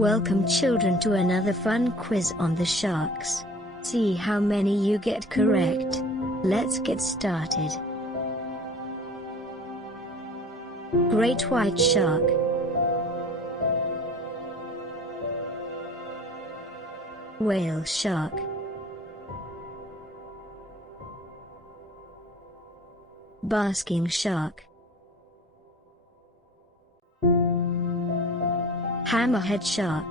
Welcome children to another fun quiz on the sharks. See how many you get correct. Let's get started. Great white shark. Whale shark. Basking shark. Hammerhead shark.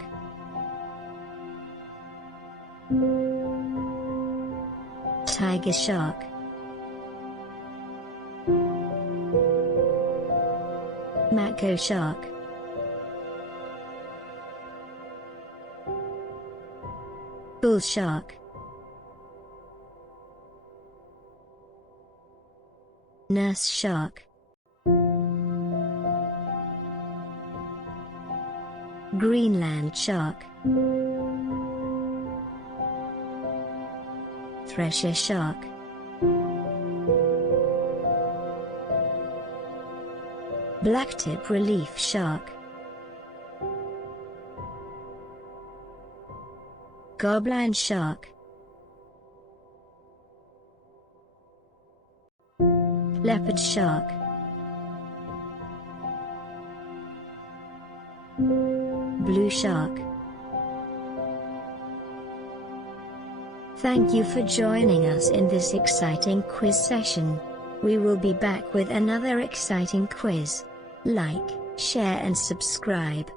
Tiger shark. Mako shark. Bull shark. Nurse shark. Greenland shark. Thresher shark. Blacktip relief shark. Goblin shark. Leopard shark. Blue shark. Thank you for joining us in this exciting quiz session. We will be back with another exciting quiz. Like, share and subscribe.